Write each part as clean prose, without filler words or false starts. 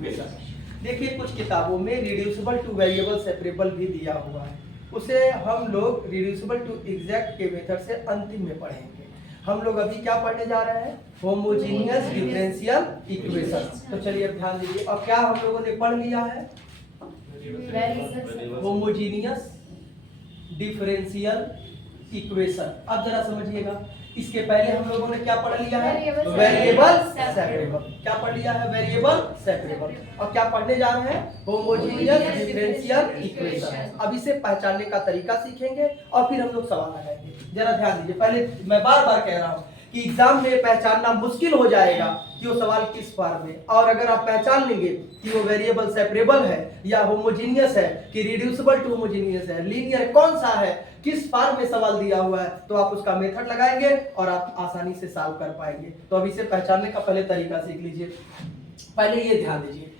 Equation. देखिए कुछ किताबों में रिड्यूसिबल टू वेरिएबल सेपरेबल भी दिया हुआ है, उसे हम लोग रिड्यूसिबल टू एग्जैक्ट के मेथड से अंतिम में पढ़ेंगे। हम लोग अभी क्या पढ़ने जा रहे हैं? Homogeneous differential equation. तो चलिए अब ध्यान दीजिए, और क्या हम लोगों ने पढ़ लिया है? Homogeneous differential equation. अब जरा समझिएगा, इसके पहले हम लोगों ने क्या पढ़ लिया है? Variable separable. क्या पढ़ लिया है? Variable separable. और क्या पढ़ने जा रहे हैं? Homogeneous differential equation. अब इसे पहचानने का तरीका सीखेंगे और फिर हम लोग सवाल लगाएंगे। जरा ध्यान दीजिए, पहले मैं बार बार कह रहा हूं कि एग्जाम में पहचानना मुश्किल हो जाएगा कि वो सवाल किस फॉर्म में, और अगर आप पहचान लेंगे कि वो वेरिएबल सेपरेबल है या होमोजीनियस है कि रिड्यूसिबल टू होमोजीनियस है, लीनियर कौन सा है, किस फॉर्म में सवाल दिया हुआ है, तो आप उसका मेथड लगाएंगे और आप आसानी से सॉल्व कर पाएंगे। तो अब इसे पहचानने का पहले तरीका सीख लीजिए। पहले ये ध्यान दीजिए,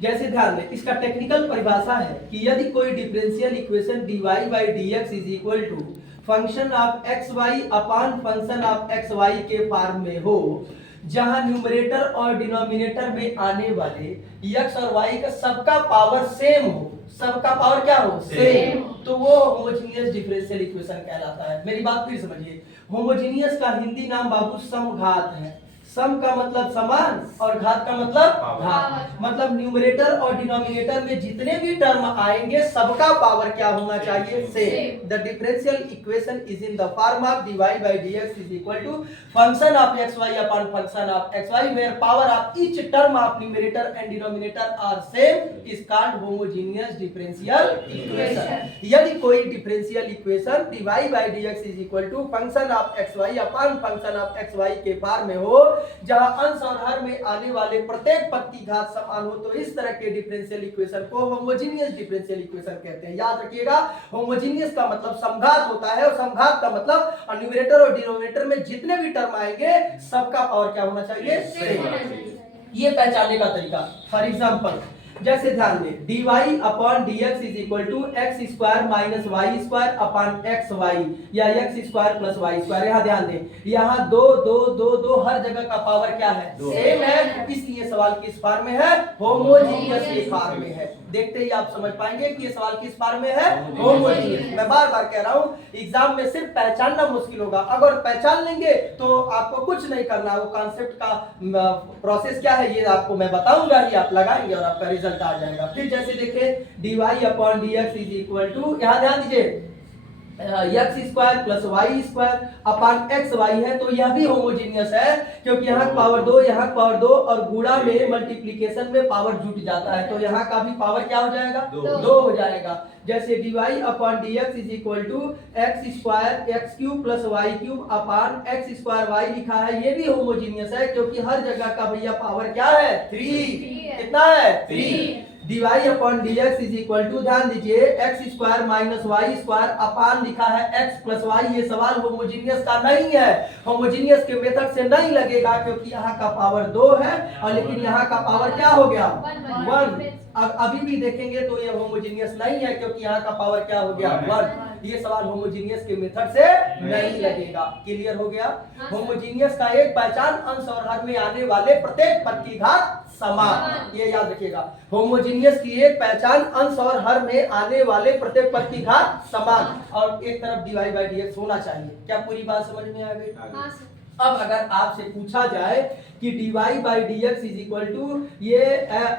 जैसे ध्यान दें, इसका टेक्निकल परिभाषा है कि यदि कोई differential equation dy by dx is equal to function of xy upon function of xy के फॉर्म में हो, जहां न्यूमरेटर और डिनोमिनेटर में आने वाले x और y का सबका पावर सेम हो, सबका पावर क्या हो? सेम, तो वो होमोजीनियस डिफरेंशियल इक्वेशन कहलाता है। मेरी बात फिर समझिए, होमोजीनियस का हिंदी नाम बाबू समघात है। सम का मतलब समान और घात का मतलब घात। मतलब न्यूमरेटर और डिनोमिनेटर में जितने भी टर्म आएंगे सबका पावर क्या होना चाहिए? Same. The differential equation is in the form of dy by dx is equal to function of xy upon function of xy where power of each term of numerator and denominator are same is called homogeneous differential equation. यदि कोई differential equation dy by dx is equal to function of xy upon function of xy के form में हो, जहां अंश और हर में आने वाले प्रत्येक पद की घात समान हो, तो इस तरह के डिफरेंशियल इक्वेशन को होमोजीनियस डिफरेंशियल इक्वेशन कहते हैं। याद रखिएगा, होमोजीनियस का मतलब समघात होता है, और समघात का मतलब न्यूमरेटर और डिनोमिनेटर में जितने भी टर्म आएंगे सबका पावर क्या होना चाहिए? सेम। ये पहचानने का तरीका। फॉर एग्जांपल, जैसे ध्यान दें, dy upon dx is equal to x square minus y square upon x y या x square plus y square. यहाँ ध्यान दें, यहाँ दो दो दो दो हर जगह का पावर क्या है? सेम है, इसलिए सवाल किस फॉर्म में है? होमोजीनियस के फॉर्म में है। देखते ही आप समझ पाएंगे कि ये सवाल किस फॉर्म में है? होमोजीनियस। मैं बार बार कह रहा हूँ, एग्जाम में सिर्फ पहचानना मुश्किल होगा, अगर पहचान लेंगे तो आपको कुछ नहीं करना, वो कॉन्सेप्ट का प्रोसेस क्या है ये आपको मैं बताऊंगा, ये आप लगाएंगे और आपका रिजल्ट आ जाएगा। फिर जैसे देखें, dy upon dx is equal to, यहाँ ध्यान दीजिए, x square plus y square upon x y है, तो यह भी होमोजीनियस है, क्योंकि यहाँ पावर 2 यहाँ पावर 2 और गुणा में मल्टीप्लिकेशन में पावर जुट जाता है, तो यहाँ का भी पावर क्या हो जाएगा? 2 हो जाएगा। जैसे dy upon dx is equal to x square x cube plus y cube upon x square y लिखा है, ये भी होमोजीनियस है, क्योंकि हर जगह का भैया पावर क्या है? 3। कितना है? 3। dy upon dx is equal to, ध्यान दीजिए, x square minus y square upon लिखा है एक्स प्लस वाई। ये सवाल होमोजीनियस का नहीं है, होमोजीनियस के मेथड से नहीं लगेगा, क्योंकि यहाँ का पावर 2 है और लेकिन यहाँ का पावर क्या हो गया? 1। अब अभी भी देखेंगे तो ये होमोजीनियस नहीं है, क्योंकि यहाँ का पावर क्या हो गया? 1। ये सवाल होमोजीनियस के मेथड से नहीं लगेगा। क्लियर हो गया? होमोजीनियस का एक पहचान, अंश और हर में आने वाले प्रत्येक पद की घात समान, ये याद रखिएगा। होमोजीनियस की एक पहचान, अंश और हर में आने वाले प्रत्येक पद की घात समान, और एक तरफ dy by dx होना चाहिए। क्या पूरी बात समझ में आ गई? अब अगर आपसे पूछा जाए कि dy by dx is equal to ये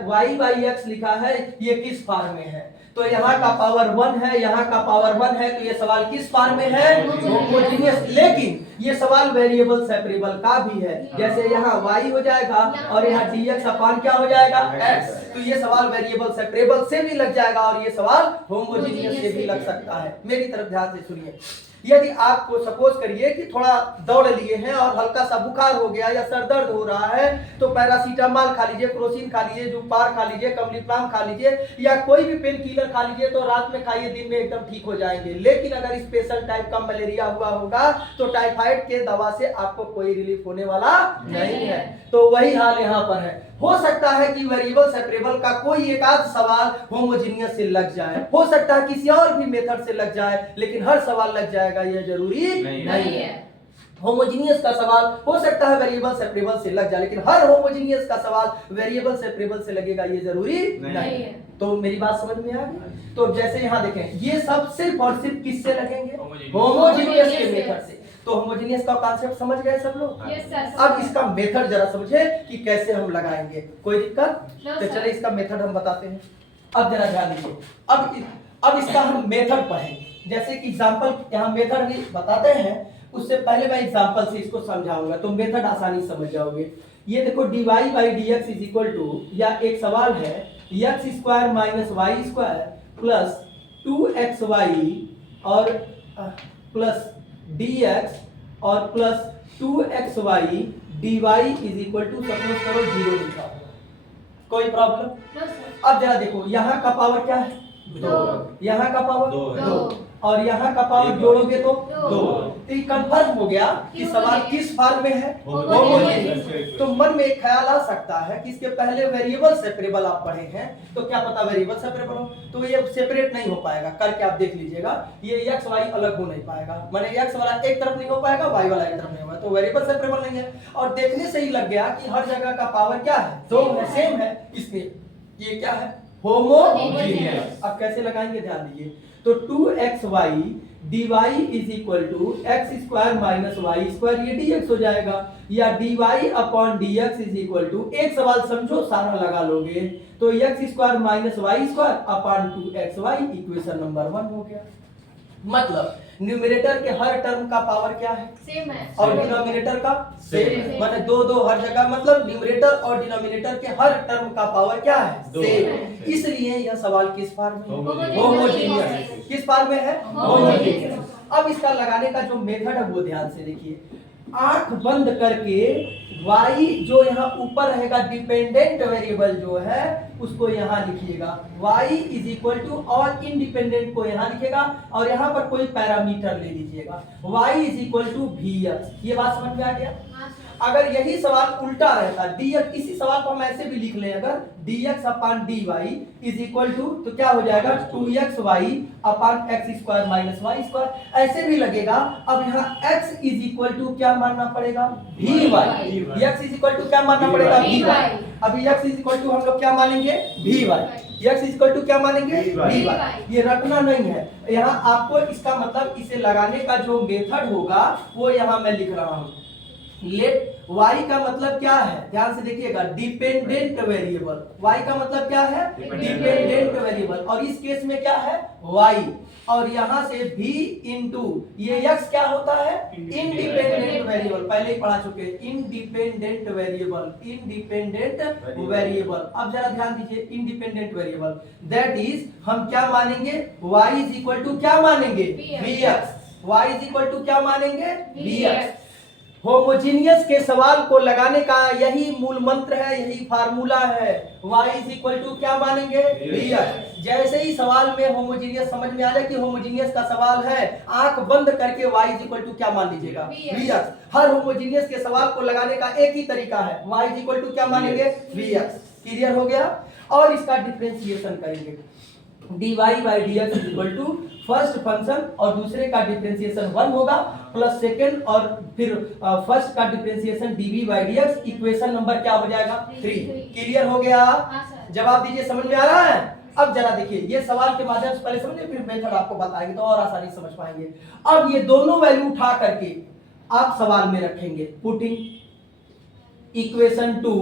y by x लिखा है, ये किस फॉर्म में है, तो यहाँ का पावर 1 है, यहाँ का पावर 1 है, तो ये सवाल किस फॉर्म में है? होमोजीनियस। लेकिन ये सवाल वेरिएबल सेपरेबल का भी है, जैसे यहाँ y हो जाएगा और यहाँ dx अपॉन क्या हो जाएगा? x, तो ये सवाल वेरिएबल सेपरेबल से भी लग जाएगा और ये सवाल होमोजीनियस से भी लग सकता है। मेरी तरफ ध्यान से सुनिए, यदि आपको सपोज करिए कि थोड़ा दौड़ लिए हैं और हल्का सा बुखार हो गया या सर दर्द हो रहा है, तो पैरासीटामॉल खा लीजिए, क्रोसिन खा लीजिए, जुपार खा लीजिए, कमलीप्लाम खा लीजिए, या कोई भी पेन किलर खा लीजिए, तो रात में खाइए, दिन में एकदम ठीक हो जाएंगे। लेकिन अगर स्पेशल टाइप का मलेरिया हुआ होगा तो टाइफाइड के दवा से आपको कोई रिलीफ होने वाला नहीं है। तो वही हाल यहाँ पर है। हो सकता है कि वेरिएबल सेपरेबल का कोई एक आध सवाल होमोजीनियस से लग जाए, हो सकता है किसी और भी मेथड से लग जाए, लेकिन हर सवाल लग जाएगा यह जरूरी नहीं है। होमोजीनियस का सवाल हो सकता है वेरिएबल सेपरेबल से लग जाए, लेकिन हर होमोजीनियस का सवाल वेरिएबल सेपरेबल से लगेगा ये जरूरी नहीं है। तो मेरी बात समझ में आ गई? तो जैसे यहाँ देखें, ये सब सिर्फ और सिर्फ किससे लगेंगे? होमोजीनियस के मेथड से। तो होमोजीनियस का कॉन्सेप्ट समझ गए सब लोग? अब इसका मेथड जरा समझे कि कैसे हम लगाएंगे। कोई दिक्कत? तो चलिए इसका मेथड हम बताते हैं। अब जरा ध्यान दीजिए, अब इसका हम मेथड पढ़ेंगे। जैसे कि एग्जांपल यहाँ मेथड भी बताते हैं, उससे पहले मैं एग्जांपल से इसको समझाऊंगा तो मेथड आसानी समझ जाओगे। ये देखो dy by dx is equal to, या एक सवाल है x square minus y square plus 2xy और प्लस dx और plus 2xy dy is equal to suppose करो 0 लिखा हो। कोई प्रॉब्लम? अब जरा देखो, यहाँ का पावर क्या है? 2। यहाँ का पावर 2 और यहाँ का पावर जोड़ोगे तो 2। तो ये कंफर्म हो गया कि सवाल किस फॉर्म में है? होमोजीनियस। तो मन में एक ख्याल आ सकता है कि इसके पहले वेरिएबल सेपरेबल आप पढ़े हैं, तो क्या पता वेरिएबल सेपरेबल हो, तो ये सेपरेट नहीं हो पाएगा। करके आप देख लीजिएगा, ये एक्स वाई अलग हो नहीं पाएगा, माने एक्स वाला एक तरफ नहीं हो पाएगा, वाई वाला एक तरफ नहीं होगा, तो वेरिएबल सेपरेबल नहीं है। और देखने से ही लग गया कि हर जगह का पावर क्या है? 2 है, सेम है, इसलिए ये क्या है? होमोजीनियस। अब कैसे लगाएंगे ध्यान दीजिए। तो 2xy dy is equal to x square minus y square, ये dx हो जाएगा, या dy upon dx is equal to, एक सवाल समझो सारा लगा लोगे तो x square minus y square upon 2xy, equation number 1 हो गया। मतलब न्यूमरेटर के हर टर्म का पावर क्या है? सेम है, और डिनोमिनेटर का सेम, माने 2 हर जगह, मतलब न्यूमरेटर और डिनोमिनेटर के हर टर्म का पावर क्या है? सेम। इसलिए यह सवाल किस फॉर्म में? होमोजीनियस। किस फॉर्म में है? होमोजीनियस। अब इसका लगाने का जो मेथड है वो ध्यान से देखिए। आंख बंद करके y जो यहाँ ऊपर रहेगा डिपेंडेंट वेरिएबल जो है उसको यहाँ लिखिएगा, y इज इक्वल टू, और इंडिपेंडेंट को यहाँ लिखिएगा और यहाँ पर कोई पैरामीटर ले लीजिएगा, y is equal to vx। ये बात समझ में आ गया? अगर यही सवाल उल्टा रहता, dx, इसी सवाल को हम ऐसे भी लिख लें, अगर dx upon dy is equal to, तो क्या हो जाएगा? 2xy upon x square minus y square, ऐसे भी लगेगा। अब यहाँ x इज इक्वल टू क्या मानना पड़ेगा? vy। x is equal to क्या मानना पड़ेगा? vy। अभी x इज इक्वल टू हम लोग क्या मानेंगे? vy। x is equal to क्या मानेंगे? vy। ये रटना नहीं है, यहाँ आपको इसका मतलब इसे लगाने का जो मेथड होगा वो यहाँ मैं लिख रहा हूँ। लेट y का मतलब क्या है? ध्यान से देखिएगा, डिपेंडेंट वेरिएबल। y का मतलब क्या है? डिपेंडेंट वेरिएबल, और इस केस में क्या है? y, और यहाँ से v इंटू ये x क्या होता है? इंडिपेंडेंट वेरिएबल, पहले ही पढ़ा चुके हैं, इंडिपेंडेंट वेरिएबल, इंडिपेंडेंट वेरिएबल। अब जरा ध्यान दीजिए, इंडिपेंडेंट वेरिएबल दैट इज हम क्या मानेंगे? y इज इक्वल टू क्या मानेंगे? vx। y is equal to क्या मानेंगे? vx। होमोजीनियस के सवाल को लगाने का यही मूल मंत्र है, यही फार्मूला है। y इज इक्वल टू क्या मानेंगे? vx। जैसे ही सवाल में होमोजीनियस समझ में आ जाए कि होमोजीनियस का सवाल है, आंख बंद करके y इज इक्वल टू क्या मान लीजिएगा? vx। हर होमोजीनियस के सवाल को लगाने का एक ही तरीका है, y इज इक्वल टू क्या मानेंगे? vx। क्लियर हो गया? और इसका डिफरेंशिएशन करेंगे, dy by dx is equal to first function और दूसरे का डिफरेंशिएशन 1 होगा प्लस सेकंड, और फिर फर्स्ट का differentiation dv by dx, equation number क्या हो जाएगा? 3। क्लियर हो गया? जवाब दीजिए, समझ में आ रहा है? अब जरा देखिए, ये सवाल के माध्यम से पहले समझिए, फिर मेथड आपको बताएंगे तो और आसानी समझ पाएंगे। अब ये दोनों वैल्यू उठा करके आप सवाल में रखेंगे, putting equation 2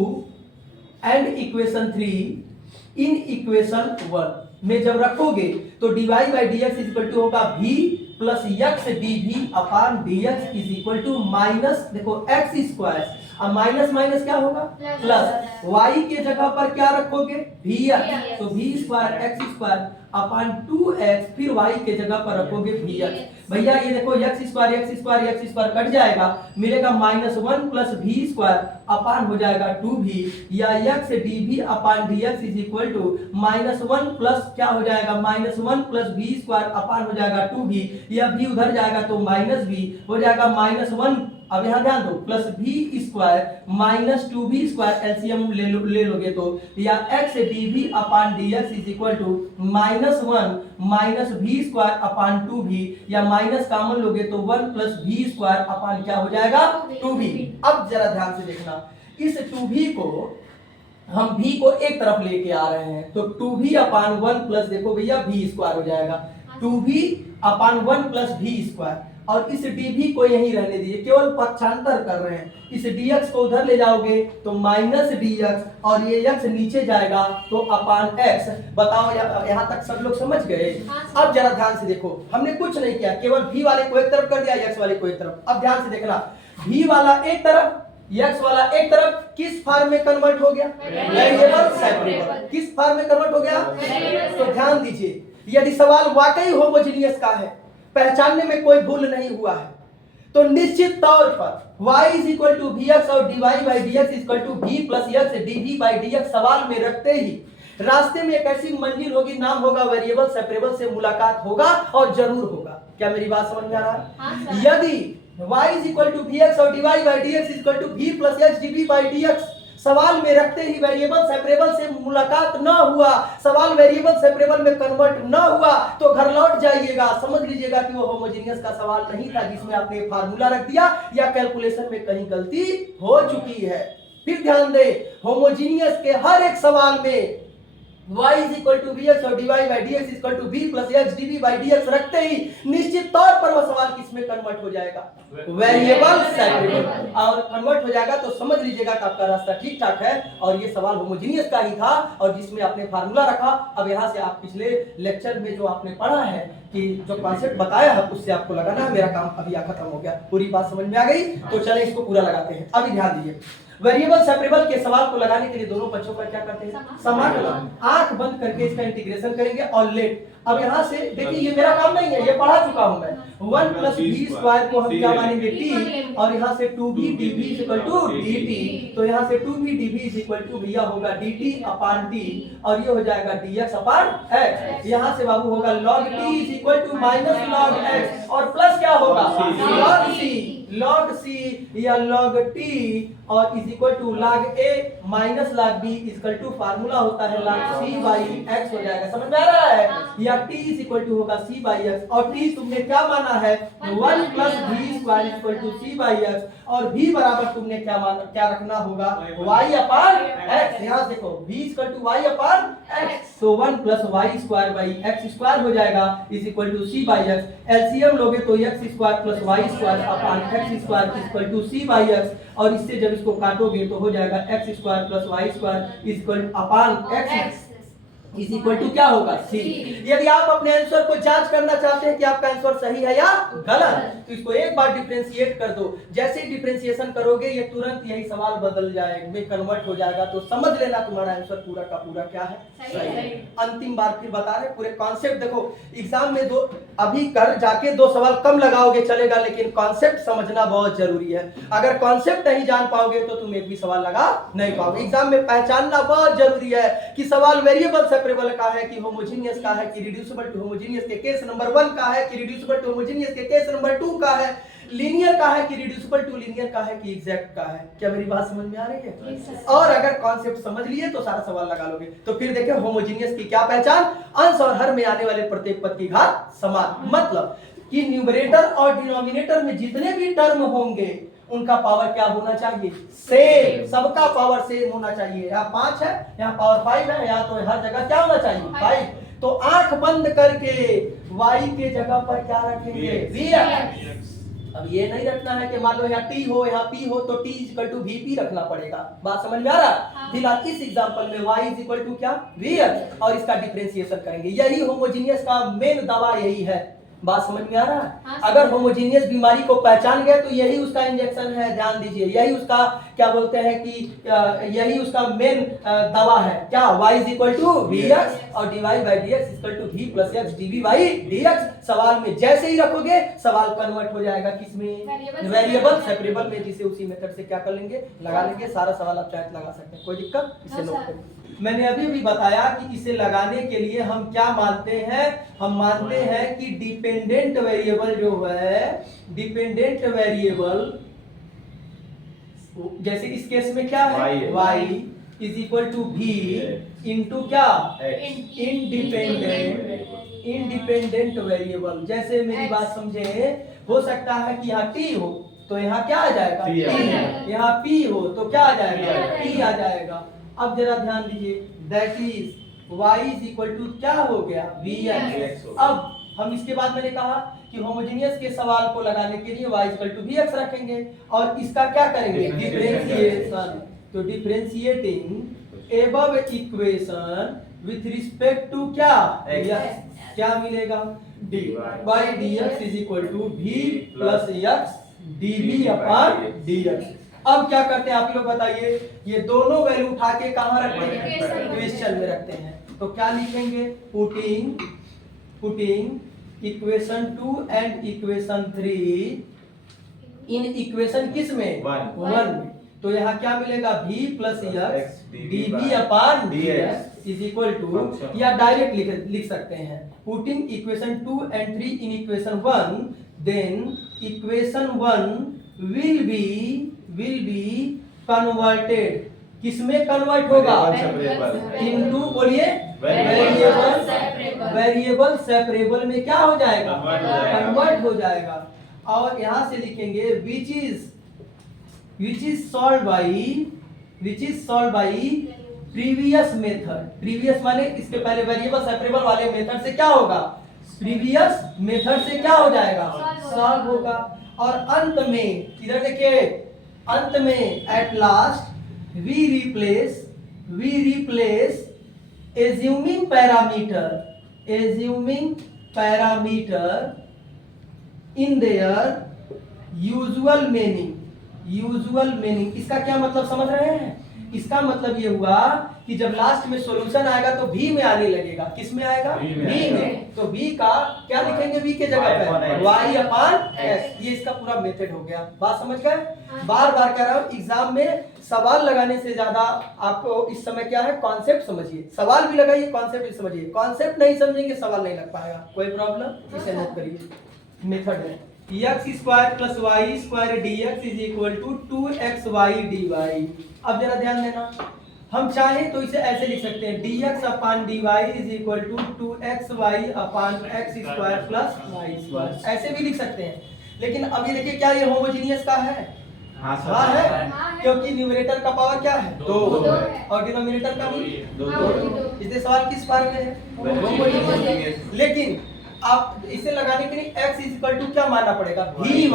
and equation 3 in equation 1 में जब रखोगे तो dy by dx is equal to होगा v plus x dv upon dx is equal to minus, देखो x स्क्वायर, अब माइनस माइनस क्या होगा? प्लस, y के जगह पर क्या रखोगे? vx, तो v स्क्वायर x स्क्वायर अपान 2x, फिर y के जगह पर रखोगे vx। भैया ये देखो x स्क्वायर कट जाएगा, मिलेगा -1 प्लस v स्क्वायर अपान हो जाएगा 2v, या x dv upon dx is equal to -1 plus क्या हो जाएगा? -1 प्लस v स्क्वायर अपान हो जाएगा 2v, या v उधर जाएगा तो -v हो जाएगा -1 अब यहाँ ध्यान दो, प्लस भी स्क्वायर माइनस 2v² एलसीएम ले लोगे तो, या x dv upon dx is equal to -1 minus v² upon 2v, या माइनस कॉमन लोगे तो 1 प्लस v² अपान क्या हो जाएगा 2v। अब जरा ध्यान से देखना, इस 2v को हम v को एक तरफ लेके आ रहे हैं तो 2v अपान 1 प्लस देखो भैया v² हो जाएगा, 2v अपान 1 प्लस v², और इस dv को यहीं रहने दीजिए, केवल पक्षांतर कर रहे हैं। इस dx को उधर ले जाओगे तो माइनस dx, और ये x नीचे जाएगा तो अपान x। बताओ यहाँ तक सब लोग समझ गए? अब जरा ध्यान से देखो, हमने कुछ नहीं किया, केवल v वाले को एक तरफ कर दिया, x वाले को एक तरफ। अब ध्यान से देखना, v वाला एक तरफ, x वाला एक तरफ, किस फॉर्म में कन्वर्ट हो गया? Variable separable. किस फॉर्म में कन्वर्ट हो गया? तो ध्यान दीजिए, यदि सवाल वाकई होमोजेनियस का है, पहचानने में कोई भूल नहीं हुआ है, तो निश्चित तौर पर y is equal to vx और dy by dx is equal to v plus x dv by dx सवाल में रखते ही रास्ते में एक ऐसी मंजिल होगी, नाम होगा वेरिएबल सेपरेबल, से मुलाकात होगा और जरूर होगा। क्या मेरी बात समझ में आ रहा है? यदि y is equal to vx और dy by dx is equal to v plus x dv by dx सवाल में रखते ही वेरिएबल सेपरेबल से मुलाकात न हुआ, सवाल वेरिएबल सेपरेबल में कन्वर्ट न हुआ, तो घर लौट जाइएगा, समझ लीजिएगा कि वो होमोजेनियस का सवाल नहीं था जिसमें आपने फार्मूला रख दिया या कैलकुलेशन में कहीं गलती हो चुकी है। फिर ध्यान दे, होमोजेनियस के हर एक सवाल में y is equal to vx और dy by dx is equal to v plus x dv by dx रखते ही निश्चित तौर पर वह सवाल किसमें कन्वर्ट हो जाएगा? Variable separable. और कन्वर्ट हो जाएगा तो समझ लीजिएगा कि आपका रास्ता ठीक ठाक है और ये सवाल होमोजेनियस का ही था और जिसमें आपने फार्मूला रखा। अब यहाँ से आप पिछले लेक्चर में जो आपने पढ़ा है कि जो कॉन्सेप्ट बताया है उससे आपको लगाना है। मेरा काम अभी खत्म हो गया, पूरी बात समझ में आ गई, तो चले इसको पूरा लगाते हैं। अभी ध्यान दीजिए, वेरिएबल सेपरेबल के सवाल को लगाने के लिए दोनों पक्षों का क्या करते हैं? समाकलन। आंख बंद करके इसका इंटीग्रेशन करेंगे और लेट। अब यहाँ से देखिए, ये मेरा काम नहीं है, ये पढ़ा चुका हूं मैं। 1 प्लस v² को हम क्या मानेंगे? t, और यहाँ से 2v dv is equal to dt, तो यहाँ से 2v dv is equal to भैया होगा dt अपान t, और ये हो जाएगा dx अपान x। यहाँ से बाबू होगा log t is equal to minus log x, और प्लस क्या होगा? log c या log t, और is equal to log a minus log b is equal to formula होता है log c बाई x हो जाएगा। समझ में आ रहा है? या t इज इक्वल टू होगा c बाई x, और t तुमने क्या माना है? 1 plus v² is equal to c by x, और v बराबर तुमने क्या रखना होगा? y upon x। यहाँ देखो v is equal to y upon x, तो 1 प्लस y² बाई x² हो जाएगा is equal to c by x। LCM लोगे तो x² plus y² upon x² is equal to c by x, और इससे जब इसको काटोगे तो हो जाएगा x² plus y² is equal upon x is equal to क्या होगा? c। यदि आप अपने आंसर को जांच करना चाहते हैं कि आपका आंसर सही है या गलत, तो इसको एक बार डिफरेंशिएट कर दो। जैसे ही डिफरेंशिएशन करोगे ये तुरंत यही सवाल बदल जाएगा, में कन्वर्ट हो जाएगा, तो समझ लेना तुम्हारा आंसर पूरा का पूरा क्या है? सही। अंतिम बार फिर बता रहे, पूरे कॉन्सेप्ट देखो। एग्जाम में दो अभी कर जाके 2 सवाल कम लगाओगे चलेगा, लेकिन कॉन्सेप्ट समझना बहुत जरूरी है। अगर कॉन्सेप्ट नहीं जान पाओगे तो तुम एक भी सवाल लगा नहीं पाओगे। एग्जाम में पहचानना बहुत जरूरी है कि सवाल वेरिएबल सेपरेबल का है कि होमोजेनियस का है कि रिड्यूसिबल टू होमोजेनियस के केस नंबर 1 का है कि रिड्यूसिबल टू होमोजेनियस के केस नंबर 2 का है, लीनियर का है कि रिड्यूसिबल टू लीनियर का है कि एग्जैक्ट का है। क्या मेरी बात समझ में आ रही है? और अगर कॉन्सेप्ट समझ लिए तो सारा सवाल लगा लोगे। तो फिर देखिए होमोजेनियस की क्या पहचान? अंश और हर में आने वाले प्रत्येक पद की घात समान, मतलब कि न्यूमरेटर और डिनोमिनेटर में जितने भी टर्म होंगे उनका पावर क्या होना चाहिए? सेम। सबका पावर सेम होना चाहिए। यहाँ 5 है, यहाँ पावर 5 है, यहाँ तो हर जगह क्या होना चाहिए? 5। तो आंख बंद करके y के जगह पर क्या रखेंगे? vx। अब ये नहीं रखना है कि मान लो यहाँ t हो यहाँ p हो तो t इक्वल टू vp रखना पड़ेगा। बात समझ में आ रहा? फिलहाल इस एग्जांपल में y इज इक्वल टू क्या? vx, और इसका डिफरेंशिएशन करेंगे। यही होमोजेनियस का मेन दवा यही है। बात समझ में आ रहा है? अगर होमोजेनियस बीमारी को पहचान गए तो यही उसका इंजेक्शन है। ध्यान दीजिए, यही उसका क्या बोलते हैं कि यही उसका मेन दवा है। क्या? y is equal to vx और dy by dx equal to v plus x dv by dx। सवाल में जैसे ही रखोगे सवाल कन्वर्ट हो जाएगा किसमें? वेरिएबल सेपरेबल में, जिसे उसी मेथड से क्या कर लेंगे? लगा लेंगे। सारा सवाल आप चाहे लगा सकते हैं, कोई दिक्कत? इसे नोट करिए। मैंने अभी भी बताया कि इसे लगाने के लिए हम क्या मानते हैं? हम मानते हैं कि डिपेंडेंट वेरिएबल जो है, डिपेंडेंट वेरिएबल जैसे इस केस में क्या है, y is equal to v into क्या, इंडिपेंडेंट वेरिएबल। जैसे मेरी बात समझे, हो सकता है कि यहाँ t हो तो यहाँ क्या आ जाएगा, t, यहाँ p हो तो क्या आ जाएगा, t आ जाएगा। अब जरा ध्यान दीजिए, that is y is equal to क्या हो गया, vx। अब हम इसके बाद मैंने कहा कि होमोजेनियस के सवाल को लगाने के लिए y इक्वल टू vx रखेंगे और इसका क्या करेंगे, डिफरेंशिएशन। तो differentiating above equation with respect to क्या, x, क्या मिलेगा, dy by dx is equal to v plus x dv upon dx। अब क्या करते हैं आप लोग बताइए, ये दोनों वैल्यू उठा के कहाँ रखते हैं, इक्वेशन में रखते हैं। तो क्या लिखेंगे, putting equation 2 and equation 3 in equation किस में, 1 में। तो यहाँ क्या मिलेगा, v plus x dv upon dx is equal to, या डायरेक्ट लिख सकते हैं, putting equation 2 and 3 in equation 1, then equation 1 will be converted, किसमें कन्वर्ट होगा, इनटू, बोलिए, वेरिएबल सेपरेबल में क्या हो जाएगा, कन्वर्ट हो जाएगा। और यहां से लिखेंगे which is solved by previous method. Previous माने इसके पहले वेरिएबल सेपरेबल वाले मेथड से क्या होगा, प्रीवियस मेथड से क्या हो जाएगा, सॉल्व होगा। और अंत में इधर देखिए, अंत में at last we replace assuming parameter in their usual meaning। इसका क्या मतलब समझ रहे हैं, इसका मतलब ये हुआ कि जब लास्ट में सॉल्यूशन आएगा तो v में आने लगेगा, किस में आएगा, v में। तो v का क्या लिखेंगे, v के जगह पे y अपॉन x। ये इसका पूरा मेथड हो गया, बात समझ गए। बार बार कह रहा हूँ, एग्जाम में सवाल लगाने से ज्यादा आपको इस समय क्या है, कॉन्सेप्ट समझिए। सवाल भी लगाइए, कॉन्सेप्ट भी समझिए। कॉन्सेप्ट नहीं समझेंगे सवाल नहीं लग पाएगा, कोई प्रॉब्लम, इसे नोट करिए। मेथड है x square plus y square dx is equal to 2xy dy। अब जरा ध्यान देना, हम चाहे तो इसे ऐसे लिख सकते हैं, dx upon dy is equal to 2xy upon x square plus y square, ऐसे भी लिख सकते हैं। लेकिन अब ये देखिए, क्या ये होमोजेनियस का है, हाँ है, क्योंकि न्यूमरेटर का पावर क्या है, 2 और डिनोमिनेटर का भी 2। इसलिए सवाल किस पावर में है, लेकिन आप इसे लगाने के लिए x इज इक्वल टू क्या मानना पड़ेगा, vy।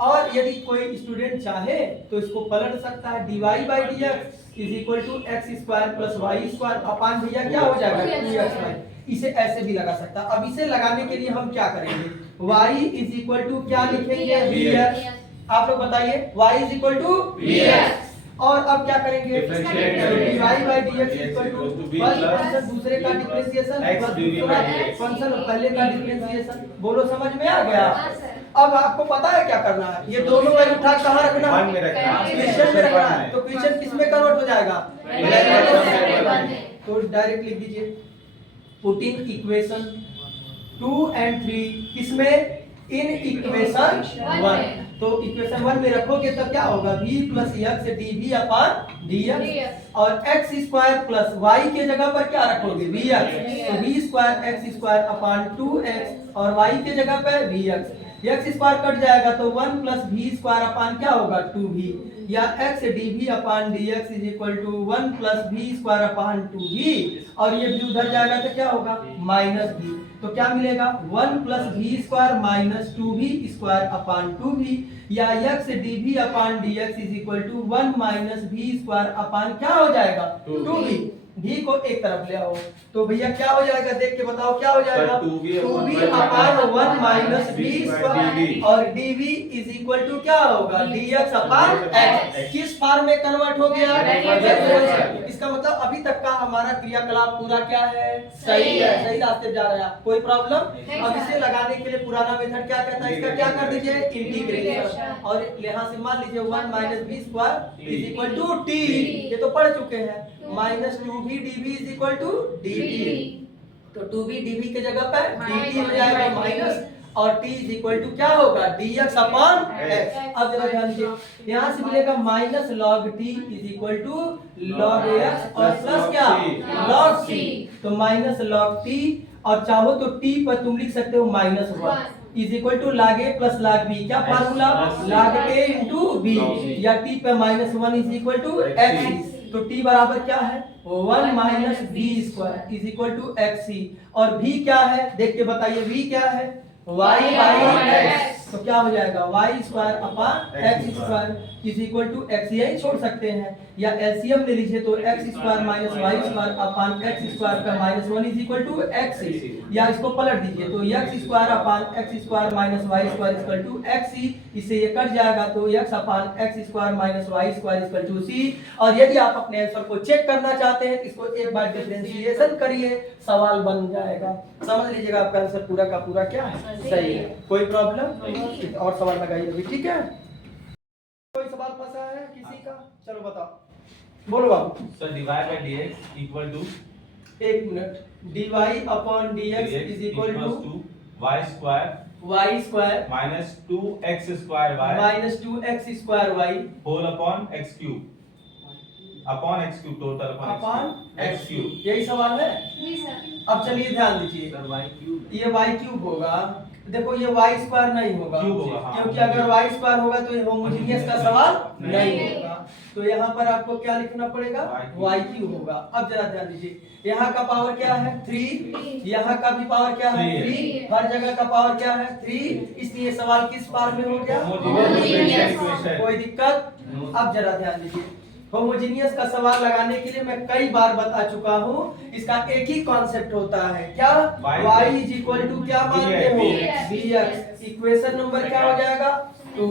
और यदि कोई स्टूडेंट चाहे तो इसको पलट सकता है, dy by dx is equal to x square plus y square upon भैया क्या हो जाएगा, 2xy। इसे ऐसे भी लगा सकता है। अब इसे लगाने के लिए हम क्या करेंगे, y इज इक्वल टू क्या लिखेंगे, vx। आप लोग बताइए, y is equal to vx। और अब क्या करेंगे, dy by dx equal to function दूसरे का डिफरेंशिएशन, फंक्शन पहले का डिफरेंशिएशन। बोलो, समझ में आ गया। अब आपको पता है क्या करना है, ये दोनों वैल्यू उठा कहाँ रखना है, इक्वेशन में रखना है। तो इक्वेशन किस में कन्वर्ट हो जाएगा, तो डायरेक्ट लिख दीजिए, पुटिंग इक्वेशन 2 एंड 3 किसमें, इन इक्वेशन 1। तो इक्वेशन 1 में रखोगे तब क्या होगा, v plus x dv upon dx, और x स्क्वायर प्लस y के जगह पर क्या रखोगे, vx। तो v square x square upon 2x और y के जगह पर vx। x स्क्वायर कट जाएगा तो 1 प्लस v स्क्वायर अपॉन क्या होगा, 2v, या x dv upon dx is equal to 1 plus v square upon 2v, और ये v उधर जाएगा तो क्या होगा, माइनस v। तो क्या मिलेगा, 1 plus v square minus 2v square upon 2v, या x dv upon dx is equal to 1 minus v square upon क्या हो जाएगा, 2v। v को एक तरफ ले आओ तो भैया क्या हो जाएगा, देख के बताओ क्या हो जाएगा, 2v upon 1 minus v square, और dv इज इक्वल टू क्या होगा, dx अपॉन x। किस फॉर्म में कन्वर्ट हो गया, इसका मतलब अभी तक का हमारा क्रियाकलाप पूरा क्या है, सही है, सही रास्ते जा रहा है। कोई प्रॉब्लम। अब इसे लगाने के लिए पुराना मेथड क्या कहता है, इसका क्या कर दीजिए, इंटीग्रेशन, और यहाँ से मान लीजिए 1 minus v square is equal to t, ये तो पढ़ चुके हैं, minus 2v dv is equal to dt। तो 2v dv के जगह पर dt हो जाएगा माइनस, और t इज इक्वल टू क्या होगा dx अपॉन x। अब जरा ध्यान दीजिए, यहाँ से मिलेगा minus log t is equal to log x और प्लस क्या लॉग c। तो माइनस लॉग t और चाहो तो t पर तुम लिख सकते हो -1 is equal to log a plus log b। क्या formula log a into b, या t पे -1 इज इक्वल टू x। तो t बराबर क्या है 1 minus b square is equal to x c. और v क्या है देख के बताइए, v क्या है y बाई x। तो क्या हो जाएगा y square upon x square is equal to x। यही छोड़ सकते हैं या एलसीएम ले लीजिए तो x square minus y square upon x square का -1 इज इक्वल टू x। या इसको पलट दीजिए तो x square upon x square minus y square equal to x। इससे ये कट जाएगा तो x upon x square minus y square equal to c। और यदि आप अपने आंसर को चेक करना चाहते हैं तो इसको एक बार डिफरेंशिएशन करिए, सवाल बन जाएगा। समझ लीजिएगा आपका आंसर पूरा का पूरा क्या है सही है। कोई प्रॉब्लम और सवाल लगाइए अभी, ठीक है। कोई सवाल फंसा है किसी का? चलो बताओ, बोलो बाबू। Sir divide by dx equal to, एक minute, dy upon dx is equal to y square minus 2x square y minus 2x square y whole upon x cube total upon x cube. यही सवाल है। जी sir. अब चलिए ध्यान दीजिए, ये y क्यूब होगा। देखो ये y स्क्वायर नहीं होगा क्यूब होगा, हाँ। क्योंकि अगर y स्क्वायर होगा तो ये होमोजेनियस का सवाल नहीं होगा। तो यहाँ पर आपको क्या लिखना पड़ेगा y क्यूब होगा। अब जरा ध्यान दीजिए, यहाँ का पावर क्या है 3, यहाँ का भी पावर क्या है 3, हर जगह का पावर क्या है 3, इसलिए सवाल किस पावर में हो गया Homogeneous। कोई दिक्कत। अब जरा ध्यान दीजिए, होमोजेनियस का सवाल लगाने के लिए मैं कई बार बता चुका हूँ, इसका एक ही कॉन्सेप्ट होता है क्या y इज इक्वल टू क्या मानते हो dx। इक्वेशन नंबर क्या हो जाएगा 2।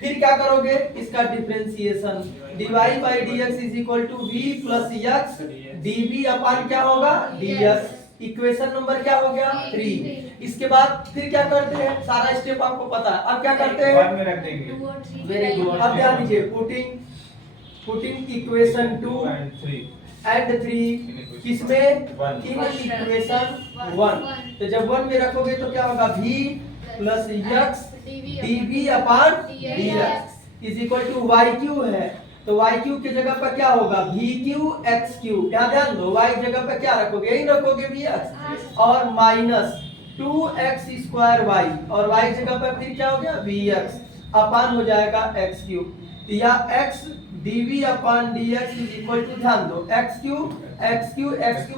फिर क्या करोगे इसका differentiation, dy by dx is equal to v plus x dv upon क्या होगा dx। इक्वेशन नंबर क्या हो गया 3। इसके बाद फिर क्या करते हैं, सारा स्टेप आपको पता है। अब क्या करते हैं वन में रख देंगे। Very good. अब ध्यान दीजिए, पुटिंग इक्वेशन 2 एंड 3 किसमें इन इक्वेशन 1। तो जब 1 में रखोगे तो क्या होगा v plus x dv upon dx is equal to y cube है। तो y क्यू की जगह पर क्या होगा v क्यू x क्यू। यहाँ ध्यान दो, y जगह पर क्या रखोगे यही रखोगे vx और माइनस 2x स्क्वायर y और y जगह पर फिर क्या हो गया vx अपॉन हो जाएगा x क्यू या x dv upon dx is equal to ध्यान दो x क्यू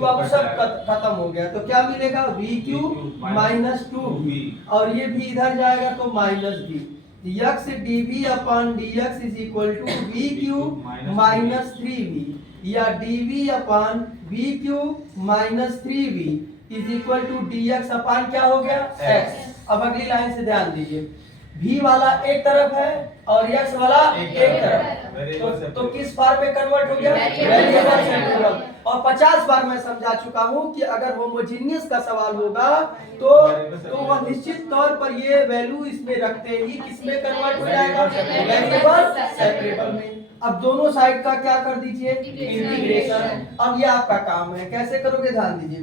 अब सब खत्म हो गया तो क्या मिलेगा v क्यू माइनस 2v और ये भी इधर जाएगा तो minus v। x dv upon dx is equal to v cube minus 3v या dv upon v cube minus 3v is equal to dx upon क्या हो गया x। अब अगली लाइन से ध्यान दीजिए, v वाला एक तरफ है और x वाला एक तरफ तो किस फॉर्म में कन्वर्ट हो गया वेरिएबल सेपरेबल। और 50 बार मैं समझा चुका हूं कि अगर होमोजेनियस का सवाल होगा तो वह निश्चित तौर पर ये वैल्यू इसमें रखते ही किसमें कन्वर्ट हो जाएगा वेरिएबल सेपरेबल में। अब दोनों साइड का क्या कर दीजिए इंटीग्रेशन। अब ये आपका काम है, कैसे करोगे ध्यान दीजिए,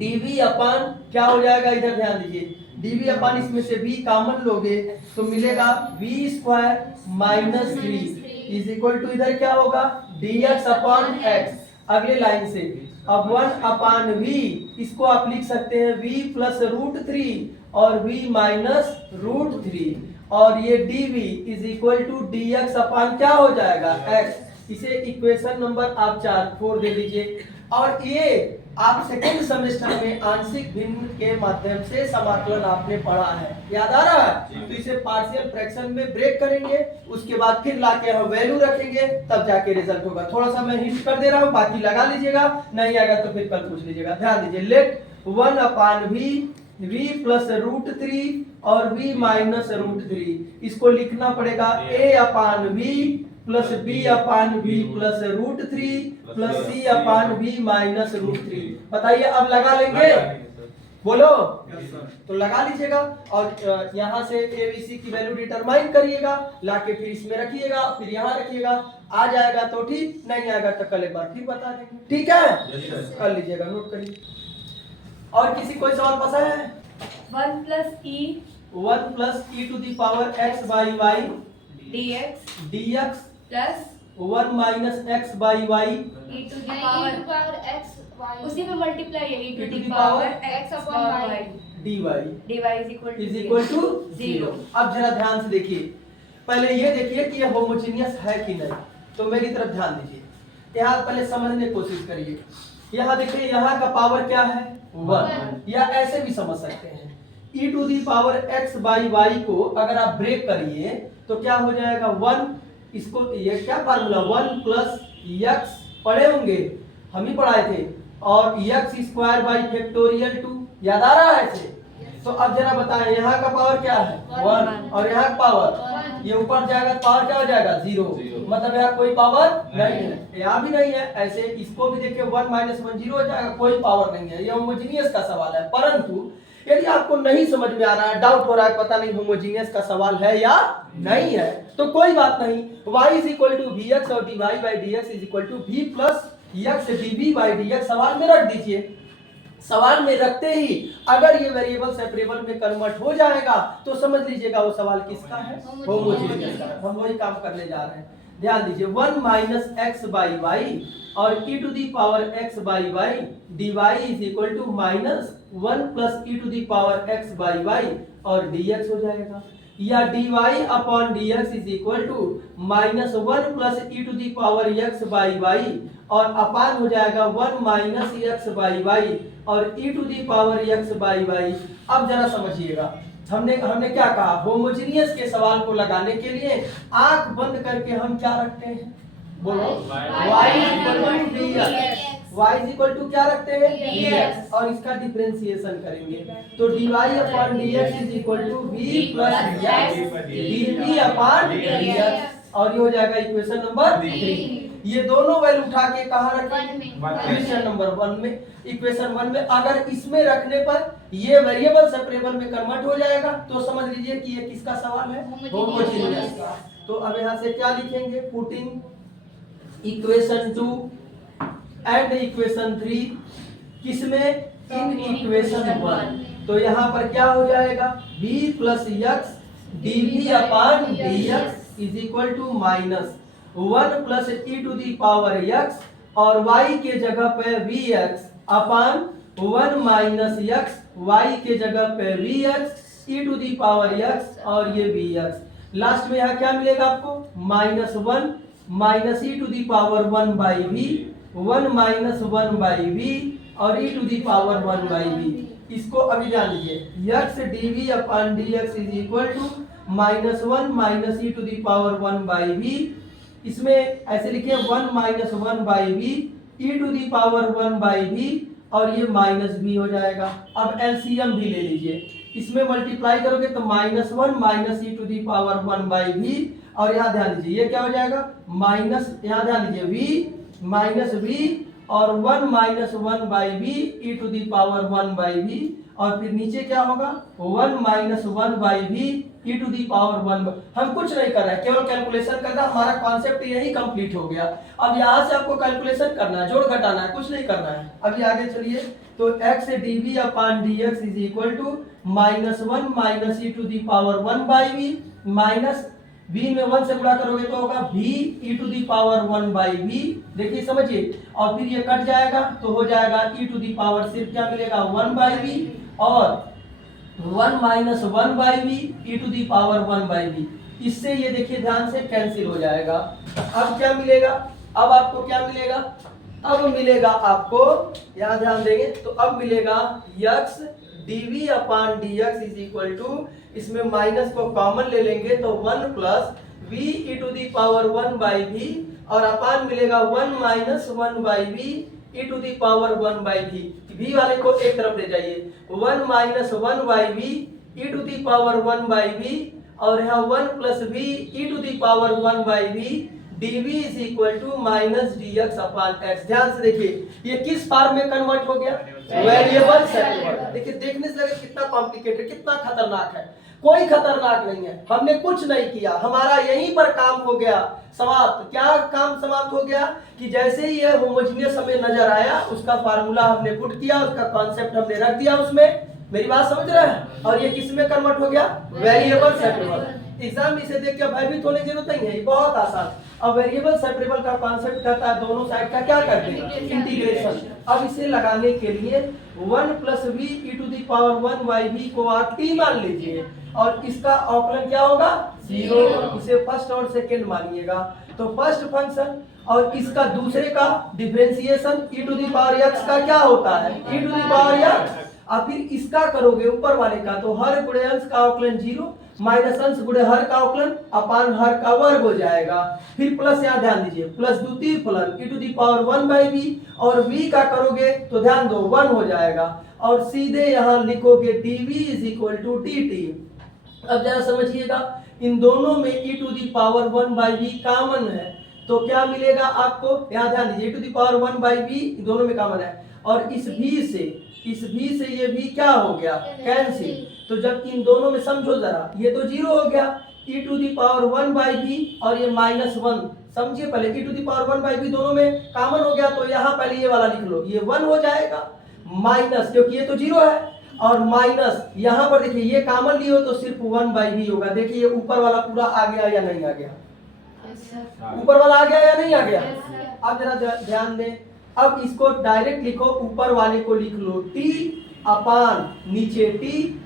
dv अपॉन क्या हो जाएगा इधर ध्यान दीजिए, dv अपॉन इसमें से v कॉमन लोगे तो मिलेगा v square minus 3 is equal to इधर क्या होगा dx अपॉन x। अगले लाइन से अब 1 अपॉन v इसको आप लिख सकते हैं v प्लस रूट 3 और v माइनस रूट 3 और ये dv is equal to dx upon क्या हो जाएगा x। इसे इक्वेशन नंबर आप 4 दे दीजिए। और ये आप सेकेंड सेमेस्टर में आंशिक भिन्न के माध्यम से समाकलन आपने पढ़ा है, याद आ रहा है। तो इसे पार्शियल फ्रैक्शन में ब्रेक करेंगे, उसके बाद फिर लाके हम वैल्यू रखेंगे, तब जाके रिजल्ट होगा। थोड़ा सा मैं हिंट कर दे रहा हूँ, बाकी लगा लीजिएगा, नहीं आएगा तो फिर कल पूछ लीजिएगा। ध्यान दीजिए, let 1 upon v plus root 3 और v माइनस रूट 3 इसको लिखना पड़ेगा a upon v plus b upon v plus root 3 plus c upon v minus root 3। बताइए अब लगा लेंगे, बोलो तो लगा लीजिएगा और यहाँ से एबीसी की वैल्यू डिटरमाइन करिएगा, लाके फिर इसमें रखिएगा, फिर यहाँ रखिएगा। आ जाएगा तो ठीक, नहीं आएगा तो कल एक बार फिर बता देंगे, ठीक है। कर लीजिएगा, नोट करिए। और किसी कोई सवाल फंसा है? 1 plus e 1 plus e to the power x by y dx dx plus 1 minus x by y e to the नहीं, power e to power x y उसी में मल्टीप्लाई है e to E to the the power power x upon upon y. y dy dy is equal to is equal to 0. 0। अब जरा ध्यान से देखिए, पहले ये देखिए कि ये होमोजेनियस है कि नहीं, तो मेरी तरफ ध्यान दीजिए, यहाँ पहले समझने की कोशिश करिए। यहाँ देखिए, यहाँ का पावर क्या है 1, या ऐसे भी समझ सकते हैं e to the power x by y को अगर आप ब्रेक करिए तो क्या हो जाएगा 1, इसको ये क्या फार्मूला 1 प्लस x पढ़े होंगे, हम ही पढ़ाए थे, और x स्क्वायर बाई फैक्टोरियल 2, याद आ रहा है ऐसे? तो अब जरा बताएं, यहाँ का पावर क्या है 1 और यहाँ का पावर, ये ऊपर जाएगा पावर क्या हो जाएगा 0, मतलब यहाँ कोई पावर नहीं है, यहाँ भी नहीं है, ऐसे इसको भी देखिए 1 माइनस 1 0 हो जाएगा, कोई पावर नहीं है। ये होमोजेनियस का सवाल है, परंतु यदि आपको नहीं समझ में आ रहा है, डाउट हो रहा है, पता नहीं होमोजेनियस का सवाल है या नहीं है, तो कोई बात नहीं, y is equal to v x और d y by d x is equal to v plus x d v by d x सवाल में रख दीजिए। सवाल में रखते ही अगर ये वेरिएबल सेपरेबल में कन्वर्ट हो जाएगा तो समझ लीजिएगा वो सवाल किसका है, होमोजेनियस का। हम वही काम करने जा रहे हैं, ध्यान दीजिए। 1 माइनस एक्स बाई वाई और e to the power x by y d y is equal to minus 1 plus e to the power x by y और dx हो जाएगा, या dy upon dx is equal to minus 1 plus e to the power x by y और upon हो जाएगा 1 minus x by y और e to the power x by y. अब जरा समझिएगा, हमने क्या कहा, होमोजेनियस के सवाल को लगाने के लिए आंख बंद करके हम क्या रखते हैं, बोलो y equal to dx, y equal to क्या रखते हैं dx, और इसका डिफरेंशिएशन करेंगे तो dy upon dx is equal to v plus x dv upon dx, और ये हो जाएगा इक्वेशन नंबर 3। ये दोनों वैल्यू उठा के कहाँ रखेंगे, इक्वेशन नंबर 1 में। इक्वेशन 1 में अगर इसमें रखने पर ये वेरिएबल सेपरेबल में कन्वर्ट हो जाएगा तो समझ लीजिए कि ये किसका सवाल है, होमोजेनियस का। तो अब यहाँ से क्या लिखेंगे, पुटिंग इक्वेशन 2 एंड इक्वेशन 3 किसमें, इन इक्वेशन 1, तो यहाँ पर क्या हो जाएगा v plus x dv upon dx is equal to minus 1 plus e to the power x और y के जगह पे vx upon 1 minus x y के जगह पे vx e to the power x और ये vx। लास्ट में यहाँ क्या मिलेगा आपको, minus 1 minus e to the power 1 by v, 1 minus 1 by v और e to the power 1 by v। इसको अभी जान लीजिए, x dv upon dx is equal to minus 1 minus e to the power 1 by v। इसमें ऐसे लिखिए 1 minus 1 by v e to the power 1 by v और ये माइनस v हो जाएगा। अब एलसीएम भी ले लीजिए, इसमें मल्टीप्लाई करोगे तो minus 1 minus e to the power 1 by v और यहाँ ध्यान दीजिए ये क्या हो जाएगा माइनस, यहाँ ध्यान दीजिए v माइनस v और 1 minus 1 by v e to the power 1 by v और फिर नीचे क्या होगा 1 minus 1 by v e to the power 1। हम कुछ नहीं कर रहे हैं, केवल कैलकुलेशन करना, हमारा कॉन्सेप्ट यही कंप्लीट हो गया। अब यहाँ से आपको कैलकुलेशन करना है, जोड़ घटाना है, कुछ नहीं करना है। अभी आगे चलिए, तो x dv upon dx is equal to minus 1 minus e to the power 1 by v minus v में 1 से गुणा करोगे तो होगा v e to the power 1 by v। देखिए समझिए, और फिर ये कट जाएगा तो हो जाएगा e टू दी पावर सिर्फ क्या मिलेगा 1 बाई v और 1 minus 1 by v e to the power 1 by v। इससे ये देखिए ध्यान से कैंसिल हो जाएगा। अब क्या मिलेगा, अब आपको क्या मिलेगा, अब मिलेगा आपको, यहाँ ध्यान देंगे तो अब मिलेगा x dv upon dx is equal to, इसमें माइनस को कॉमन ले लेंगे तो 1 plus v e to the power 1 by v और अपान मिलेगा 1 minus 1 by v e to the power 1 by v। v वाले को एक तरफ ले जाइए, 1 minus 1 by v e to the power 1 by v और यहाँ 1 plus v e to the power 1 by v dv is equal to minus dx upon x। ध्यान से देखिए ये किस फॉर्म में कन्वर्ट हो गया, वेरिएबल सेपरेबल। देखिए देखने से लगे कितना कॉम्प्लिकेटेड, कितना खतरनाक है, कोई खतरनाक नहीं है, हमने कुछ नहीं किया, हमारा यहीं पर काम हो गया समाप्त। क्या काम समाप्त हो गया कि जैसे ही ये होमोजेनियस हमें नजर आया उसका फार्मूला हमने पुट किया, उसका कॉन्सेप्ट हमने रख दिया उसमें, मेरी बात समझ रहे हैं? और ये किस में कन्वर्ट हो गया? Variable separable. एग्जाम में इसे देख के भयभीत होने की जरूरत नहीं है, ये बहुत आसान। अब वेरिएबल सेपरेबल का कॉन्सेप्ट करता है दोनों साइड का क्या करते हैं? इंटीग्रेशन। अब इसे लगाने के लिए 1 + v e⁻1 y v को आप t मान लीजिए और इसका अवकलन क्या होगा? 0। इसे फर्स्ट और सेकंड मानिएगा। तो फर्स्ट फंक्शन और इसका दूसरे का डिफरेंशिएशन e⁻x का क्या होता है? e⁻x। अब फिर इसका करोगे ऊपर वाले का, तो हर गुणे अंश का अवकलन 0 माइनस अंश गुणे हर का अवकलन अपान हर का वर्ग हो जाएगा। फिर प्लस, यहाँ ध्यान दीजिए, प्लस द्वितीय फलन e⁻1/v और v का करोगे तो ध्यान दो 1 हो जाएगा और सीधे यहाँ लिखोगे dv = dt। अब जरा समझिएगा, इन दोनों में e⁻1/v कॉमन है तो क्या मिलेगा आपको? यहाँ ध्यान दीजिए, e⁻1/v दोनों में कॉमन है और इस v से ये v क्या हो गया? कैंसिल। तो जब इन दोनों में समझो जरा, ये तो 0 हो गया e⁻1/v और ये -1। समझिए पहले, e⁻1/v दोनों में कॉमन हो गया तो यहाँ पहले ये वाला लिख लो, ये 1 हो जाएगा माइनस, क्योंकि ये तो 0 है और माइनस यहाँ पर देखिए ये कॉमन लिए हो तो सिर्फ 1/v होगा। देखिए ये ऊपर वाला पूरा आ गया या नहीं आ गया? ऊपर वाला आ गया या नहीं आ गया? अब जरा ध्यान दें, अब इसको डायरेक्ट लिखो, ऊपर वाले को लिख लो t अपान नीचे dt/t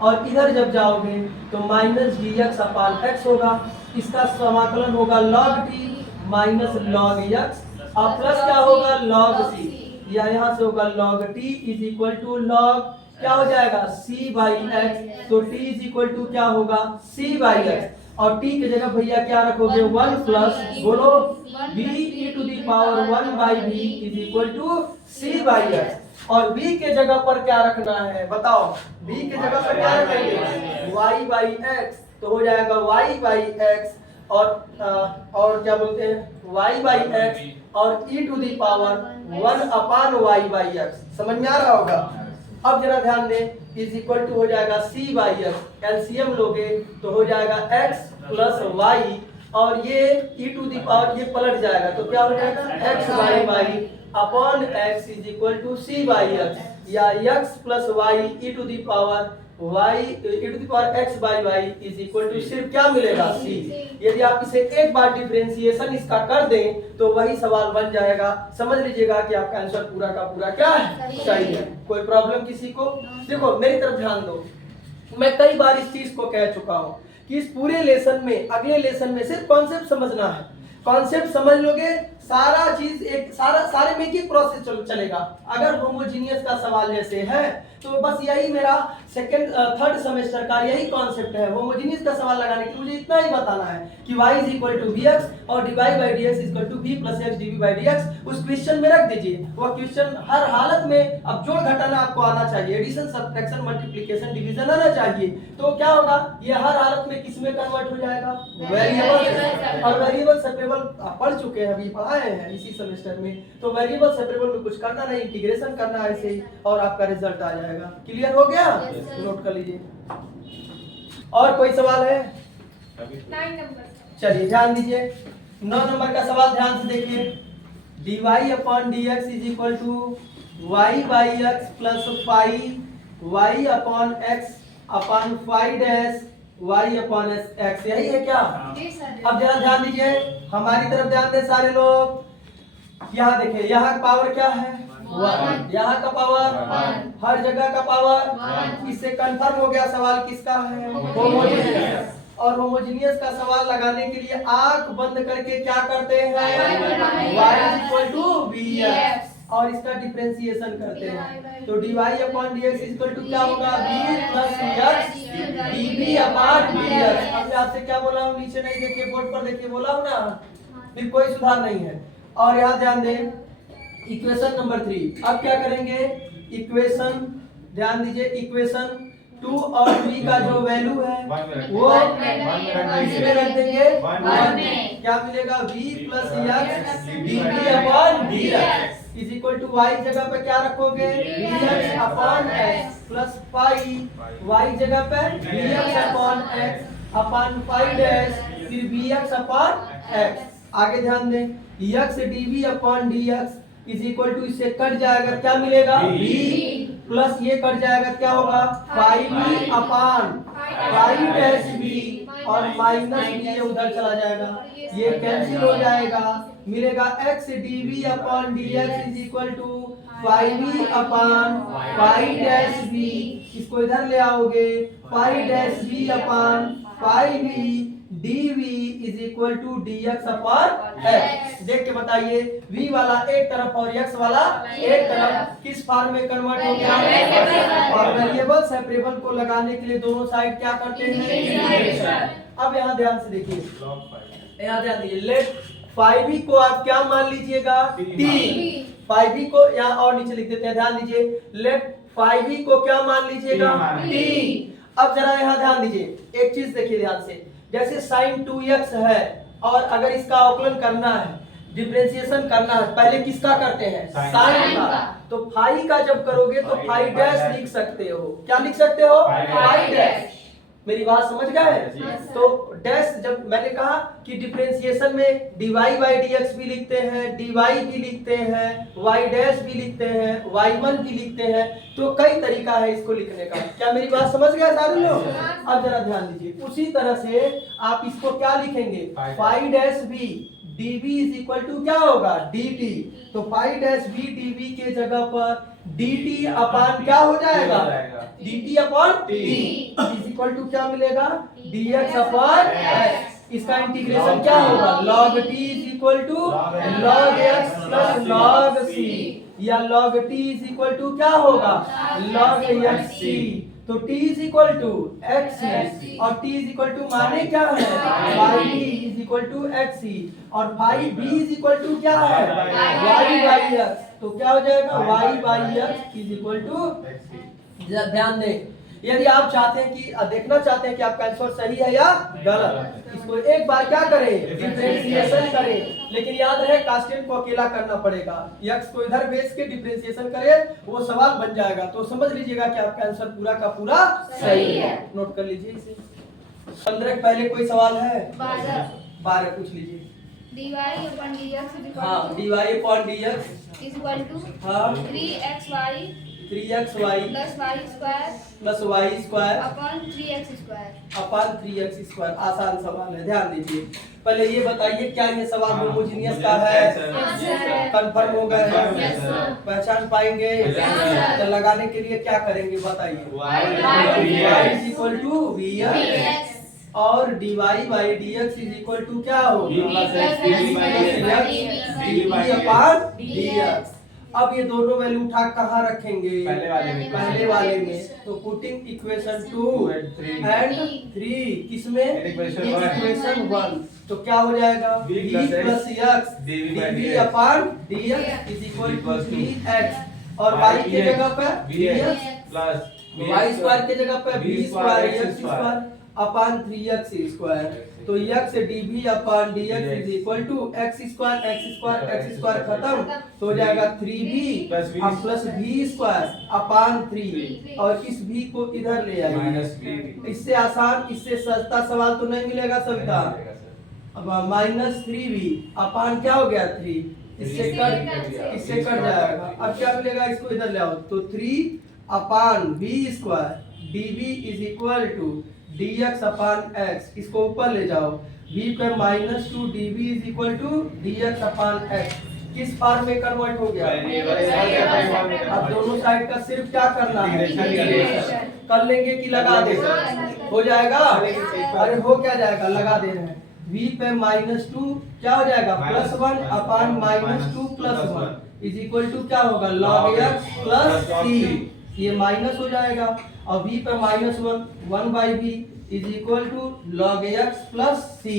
और इधर जब जाओगे तो -dx/x होगा। इसका समाकलन होगा log t minus log x और प्लस क्या होगा? log c। या यहाँ से होगा log t = log क्या हो जाएगा? c/x। तो t = क्या होगा? c/x और t की जगह भैया क्या रखोगे? 1 प्लस बोलो v e⁻1/v = c/x और v के जगह पर क्या रखना है बताओ? v के जगह पर क्या रखेंगे? y/x। तो हो जाएगा y/x और क्या बोलते हैं? y/x और e⁻1/y/x। समझ में आ रहा होगा? अब जरा ध्यान दें, = हो जाएगा c/x। एलसीएम लोगे तो हो जाएगा x + y और ये ये पलट जाएगा तो क्या हो जाएगा? x/y अपॉन x = c/x या x + y e⁻x/y सिर्फ क्या मिलेगा? c। यदि आप इसे एक बार डिफरेंशिएशन इसका कर दें तो वही सवाल बन जाएगा। समझ लीजिएगा कि आपका आंसर पूरा का पूरा क्या है? सही है। कोई प्रॉब्लम किसी को? देखो मेरी तरफ ध्यान दो, मैं कई बार इस चीज को कह चुका हूं कि इस पूरे लेसन में, अगले लेसन में सिर्फ कॉन्सेप्ट समझना है। कॉन्सेप्ट समझ लोगे, सारा चीज सारे में एक प्रोसेस चलेगा। अगर होमोजीनियस का सवाल जैसे है तो बस यही मेरा सेकंड थर्ड सेमेस्टर का यही कॉन्सेप्ट है। होमोजीनियस का सवाल लगाने के लिए मुझे इतना ही बताना है कि y = vx और dy/dx = v + x dv/dx उस क्वेश्चन में रख दीजिए। वो क्वेश्चन हर हालत में अब जोड़ घटाना आपको आना चाहिए, एडिशन सब्ट्रैक्शन मल्टीप्लिकेशन डिवीजन आना चाहिए। तो क्या होगा? ये हर हालत में किस में कन्वर्ट हो जाएगा? वेरिएबल। और वेरिएबल सेपरेबल पढ़ चुके हैं, अभी पढ़ाए हैं इसी सेमेस्टर में। तो वेरिएबल सेपरेबल में कुछ करना नहीं, इंटीग्रेशन करना है ऐसे ही और आपका रिजल्ट आ जाएगा। क्लियर हो गया? नोट कर लीजिए। और कोई सवाल है? 9 नंबर। चलिए ध्यान दीजिए, 9 नंबर का सवाल ध्यान से देखिए। dy/dx = y/x + phi y/x अपान phi डैश y/x। यही है क्या? अब जरा ध्यान दीजिए, हमारी तरफ ध्यान दें सारे लोग। यहाँ देखिए, यहाँ का पावर क्या है? 1। यहाँ का पावर 1। हर जगह का पावर 1। इससे कंफर्म हो गया सवाल किसका है? होमोजेनियस। और होमोजेनियस का सवाल लगाने के लिए आंख बंद करके क्या करते हैं? y = vx और इसका डिफरेंशिएशन करते हैं। तो dy/dx = क्या होगा? v + x dv/dx। अब आपसे क्या बोला हूँ? नीचे नहीं देखिए, बोर्ड पर देखिए, बोला हूँ ना, फिर कोई सुधार नहीं है। और यहाँ ध्यान दें, इक्वेशन नंबर 3। अब क्या करेंगे? इक्वेशन ध्यान दीजिए, इक्वेशन 2 और 3 का जो वैल्यू है वो इसमें रख देंगे 1 में। क्या मिलेगा? v + x dv/dx y जगह पे क्या रखोगे? vx/x प्लस phi y जगह पे vx/x अपान phi डैश फिर vx/x। आगे ध्यान दें, x dv/dx is equal to इससे कट जाएगा क्या मिलेगा B। प्लस ये कट जाएगा क्या होगा 5b अपान 5-b और माइनस b ये उधर चला जाएगा, ये कैंसिल हो जाएगा, मिलेगा x dv upon dx is equal to 5b upon 5-b, इसको इधर ले आओगे 5-b upon 5b dv is equal to dx upon x। देख के बताइए v वाला एक तरफ और x वाला एक तरफ किस फॉर्म में कन्वर्ट हो गया, और वेरिएबल सेपरेबल को लगाने के लिए दोनों साइड क्या करते हैं। अब यहाँ ध्यान से देखिए, यहाँ ध्यान दीजिए, लेट 5b को आप क्या मान लीजिएगा t, 5b को यहाँ और नीचे लिख देते हैं, ध्यान दीजिए, लेट 5b को क्या मान लीजिएगा t। अब जरा यहाँ ध्यान दीजिए, एक चीज देखिए ध्यान से, जैसे sin 2x है और अगर इसका अवकलन करना है, डिफरेंशिएशन करना है, पहले किसका करते हैं sin का, तो फाई का जब करोगे तो फाई डैश लिख सकते हो, क्या लिख सकते हो फाई डैश। मेरी बात समझ गए, तो डैश जब मैंने कहा कि डिफरेंशिएशन में dy बाई dx भी लिखते हैं, dy भी लिखते हैं, y डैश भी लिखते हैं, y1 भी लिखते हैं, तो कई तरीका है इसको लिखने का। क्या मेरी बात समझ गया सारे लोग। अब जरा ध्यान दीजिए, उसी तरह से आप इसको क्या लिखेंगे phi dash b dv is equal to क्या होगा dt, तो फाई डैश b dv के जगह पर dt अपान क्या हो जाएगा dt upon t is equal to क्या मिलेगा dx अपॉन x। इसका इंटीग्रेशन क्या होगा log t is equal to log x plus log c, या log t is equal to क्या होगा log xc, तो t is equal to xc और t इज इक्वल टू माने क्या है y is equal to xc और phi b is equal to क्या है y बाई x, तो क्या हो जाएगा y by x is equal to. ध्यान दें, यदि आप चाहते हैं कि देखना चाहते हैं कि आपका आंसर सही है या गलत, इसको एक बार क्या करें डिफरेंशिएशन करें, लेकिन याद रहे कांस्टेंट को अकेला करना पड़ेगा, x को इधर बेच के डिफरेंशिएशन करें वो सवाल बन जाएगा, तो समझ लीजिएगा कि आपका आंसर पूरा का पूरा सही है। नोट कर लीजिए इसे। 15 के पहले कोई सवाल है 12 पूछ लीजिए। dy upon dx हाँ dy upon dx is equal to हाँ 3xy 3xy plus y square plus y square upon 3x square upon 3x square. आसान सवाल है, ध्यान दीजिए। पहले ये बताइए क्या ये सवाल होमोजीनियस का है, कंफर्म हो गए हैं, पहचान पाएंगे, तो लगाने के लिए क्या करेंगे बताइए y is equal to vx और dy by dx is equal to क्या होगा dv अपान dx। अब ये दोनों वैल्यू उठा कहाँ रखेंगे पहले वाले में, तो पुटिंग इक्वेशन 2 एंड 3 किसमें इक्वेशन 1, तो क्या हो जाएगा v plus x dv upon dx is equal to vx और y के जगह पर vx प्लस y स्क्वायर के जगह पर v square x square upon 3x square, तो x dv upon dx is equal to x square खत्म तो हो जाएगा 3v plus v square upon 3 और इस v को इधर ले आइए। इससे आसान, इससे सस्ता सवाल तो नहीं मिलेगा सविता। अब माइनस 3v अपान क्या हो गया 3, इससे कट जाएगा। अब क्या मिलेगा, इसको इधर ले आओ, तो 3 upon v square dv is equal to dx upon x, इसको ऊपर ले जाओ, v पर minus 2 dv is equal to dx upon x, किस फॉर्म में कन्वर्ट हो गया। अब दोनों साइड का सिर्फ क्या करना है कर लेंगे कि लगा दे, हो जाएगा। अरे हो क्या जाएगा, लगा दे रहे हैं, v पे माइनस 2 क्या हो जाएगा plus 1 upon minus 2 plus 1 is equal to क्या होगा log x प्लस c, ये माइनस हो जाएगा और v पर minus 1 by v is equal to log x plus c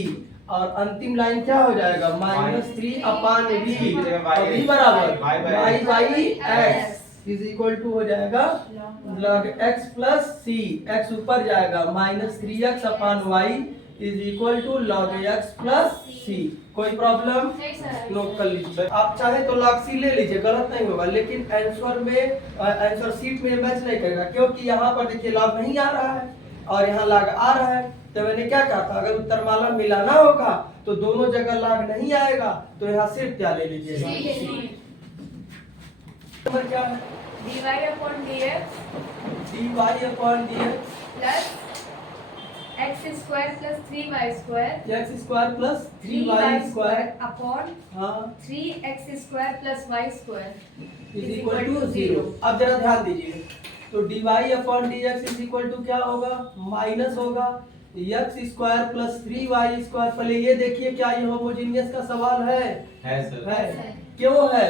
और अंतिम लाइन क्या हो जाएगा -3 अपान v और v बराबर y by x is equal to हो जाएगा log x plus c, x ऊपर जाएगा -3x upon y is equal to log x plus c। कोई प्रॉब्लम नोट कर लीजिए। आप चाहे तो log c ले लीजिए, गलत नहीं होगा, लेकिन आंसर में आंसर शीट में मैच नहीं करेगा, क्योंकि यहाँ पर देखिए log नहीं आ रहा है और यहाँ log आ रहा है। तो मैंने क्या कहा था, अगर उत्तरमाला मिलाना होगा तो दोनों जगह log नहीं आएगा, तो यहाँ सिर्फ क्या ले लीजिएगा नंबर क्या है? dy upon dx dy upon dx plus x square plus 3y square x square plus 3y square upon हाँ 3x square plus y square is equal to 0। अब जरा ध्यान दीजिए, तो dy upon dx is equal to क्या होगा? Minus होगा x square plus 3y square. पहले ये देखिए क्या ये होमोजेनियस का सवाल है? सर। है। क्यों है?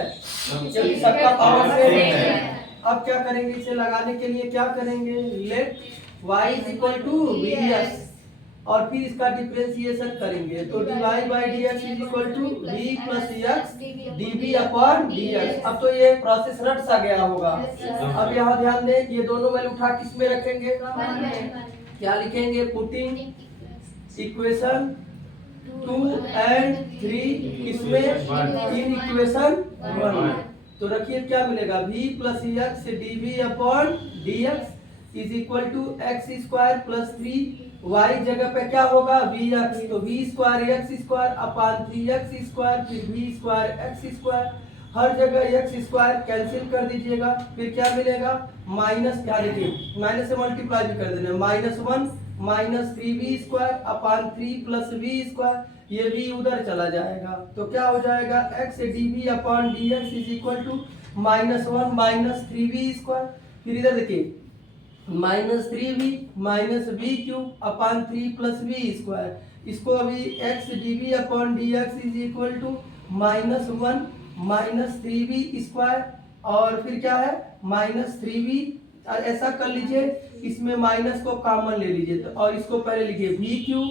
क्योंकि सबका पावर सेम है। अब क्या करेंगे? इसे लगाने के लिए क्या करेंगे? Let y is equal to vx और फिर इसका डिफरेंशिएशन करेंगे, तो dy by dx is equal to v plus x dv upon dx। अब तो ये प्रोसेस रट सा गया होगा। अब यहाँ ध्यान दें, ये दोनों वैल्यू उठा किस में रखेंगे? क्या लिखेंगे? पुटिंग इक्वेशन 2 एंड 3 इसमें इन इक्वेशन 1। तो रखिए क्या मिलेगा? v plus x dv upon dx is equal to x square plus 3y जगह पे क्या होगा? vx, तो v square x square upon 3x square फिर v स्क्वायर एक्स स्क्वायर, हर जगह x स्क्वायर कैंसिल कर दीजिएगा, फिर क्या मिलेगा? माइनस, क्या देखिए माइनस से मल्टीप्लाई भी कर देना, -1 minus 3v square upon 3 plus v square, ये v उधर चला जाएगा, तो क्या हो जाएगा? x dv upon dx is equal to -1 minus 3v square, फिर इधर देखिए -3v minus v cube upon 3 plus v square, इसको अभी x dv upon dx is equal to -1 minus 3v square और फिर क्या है? -3v। ऐसा कर लीजिए, इसमें माइनस को कॉमन ले लीजिए, तो और इसको पहले लिखिए v क्यूब